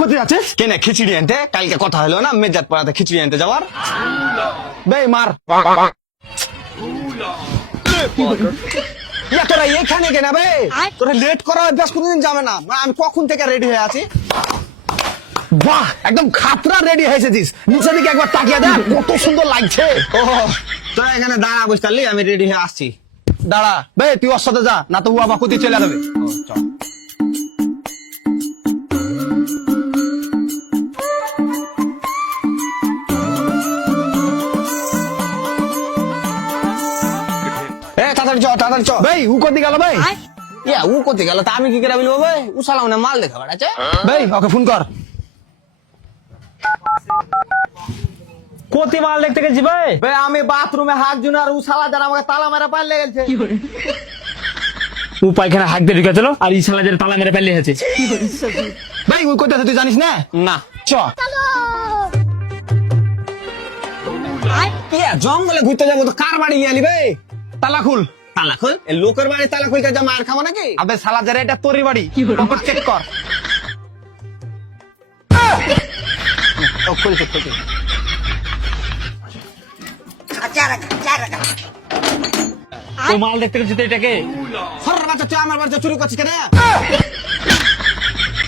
কোথায় আছিস? কেন খিচুড়ি আনতে? কালকে কথা হলো না মেজাত পাড়াতে খিচুড়ি আনতে যাওয়ার। বে মার। তোরা এখানে কেন বে? তোরা লেট করা অভ্যাস কোনদিন যাবে না। আমি কখন থেকে রেডি হয়ে আছি। বাহ, একদম খাতরা রেডি হয়েছিস। নিচে দিকে একবার তাকিয়ে দেখ, কত সুন্দর লাগছে। ও তোরা এখানে দাঁড়া বসে থাকলি, আমি রেডি হয়ে আসছি। দাঁড়া বে, তুই ওর সাথে যা, না তো ও আবার কোথায় চলে যাবে। চল। তাড়াতাড়ি চ, তাড়াতাড়ি চ। ভাই উ কোথায় গেল ভাই? ইয়া উ কোথায় গেল তা আমি কি করে বলবো ভাই? উ শালা মানে মাল দেখা বেড়াচ্ছে। ভাই ওকে ফোন কর। কোতি মাল দেখতে গেছি ভাই। ভাই আমি বাথরুমে হাত জুনার, উ শালা যারা আমাকে তালা মেরে পাল্লে গেছে। ও পায়খানা হাঁক দিয়ে ঢুকেছিল আর এই শালা তালা মেরে ফেলে আছে। ভাই ও কোথায় আছে তুই জানিস না? না চ। জঙ্গলে ঘুরতে যাবো তো কার বাড়ি গিয়ে আলি ভাই? তালা খুল। তালা খুল? লোকের বাড়ি তালা খুলতে যা মার খাবো নাকি? আবে শালা যারা, এটা তোরই বাড়ি, পকেট চেক কর। খুলছে খুলছে। ও মাল দেখতে গেছি তো এটাকে। সর বাচ্চা, তুই আমার বাড়িতে চুরি করছিস কেন?